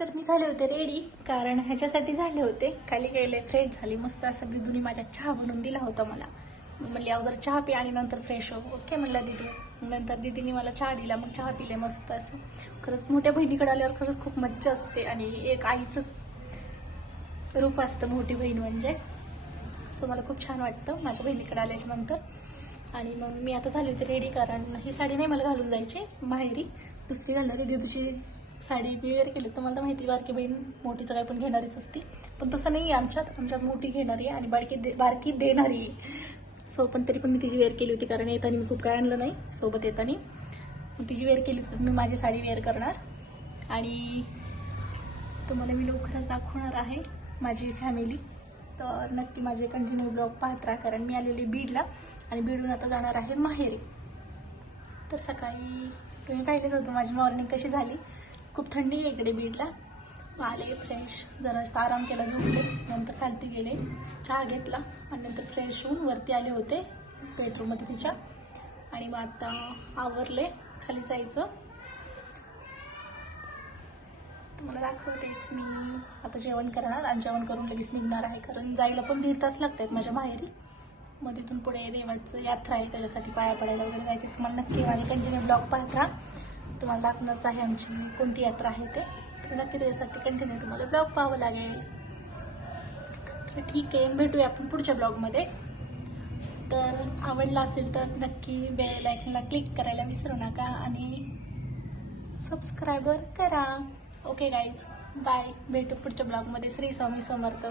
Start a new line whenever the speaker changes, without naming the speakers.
तर मी झाले होते रेडी कारण ह्याच्यासाठी झाले होते. खाली गेले फ्रेश झाली मस्त असं दिदूनी माझ्या चहा बनवून दिला होता मला. म्हणली अगोदर चहा पी आणि नंतर फ्रेश हो. ओके म्हणलं दिदू. नंतर दिदीने मला चहा दिला मग चहा पिले मस्त असं. खरंच मोठ्या बहिणीकडे आल्यावर खरंच खूप मज्जा असते आणि एक आईचंच रूप असतं मोठी बहीण म्हणजे. सो मला खूप छान वाटतं माझ्या बहिणीकडे आल्याच्यानंतर आणि मग मी आता झाली होती रेडी कारण ही साडी नाही मला घालून जायची माहेरी. दुसरी घालणार दिदूची तुझी साडी मी वेअर केली तर मला तर माहिती बारकी बहीण मोठीचं काय पण घेणारीच असती. पण तसं नाही आहे आमच्यात. आमच्यात मोठी घेणारी आहे आणि बारकी दे बारकी देणारी आहे. सो पण तरी पण मी तिची वेअर केली होती कारण येताना मी खूप काय आणलं नाही सोबत येताना. मग तिची वेअर केली होती तर मी माझी साडी वेअर करणार. आणि तुम्हाला मी लवकरच दाखवणार आहे माझी फॅमिली तर नक्की माझे कंटिन्यू ब्लॉग पाहत राहा कारण मी आलेली बीडला आणि बीडून आता जाणार आहे माहेरी. तर सकाळी तुम्ही पाहिलेच होतं माझी मॉर्निंग कशी झाली. खूप थंडी आहे इकडे बीडला. आले फ्रेश जरासं आराम केला झोपले. नंतर खालती गेले. चहा घेतला आणि नंतर फ्रेश होऊन वरती आले होते बेडरूममध्ये तिच्या. आणि मग आता आवरले खाली जायचं. तुम्हाला दाखवतेच मी. आता जेवण करणार आणि जेवण करून लगेच निघणार आहे. कारण जायला पण दीड तास लागत आहेत माझ्या माहेरी. मग तिथून पुढे देवाचं यात्रा आहे त्याच्यासाठी पाया पडायला वगैरे जायचं. तुम्हाला नक्की माझे कंटिन्यू ब्लॉग पाहत राहा. तुम्हाला दाखवणारच आहे आमची कोणती यात्रा आहे ते. तर नक्की त्याच्यासाठी कंटिन्यू तुम्हाला ब्लॉग पाहावं लागेल. तर ठीक आहे भेटूया आपण पुढच्या ब्लॉगमध्ये तर आवडला असेल तर नक्की बेल आयकनला क्लिक करायला विसरू नका आणि सबस्क्रायबर करा. ओके गाईज बाय भेटू पुढच्या ब्लॉगमध्ये श्री स्वामी समर्थ.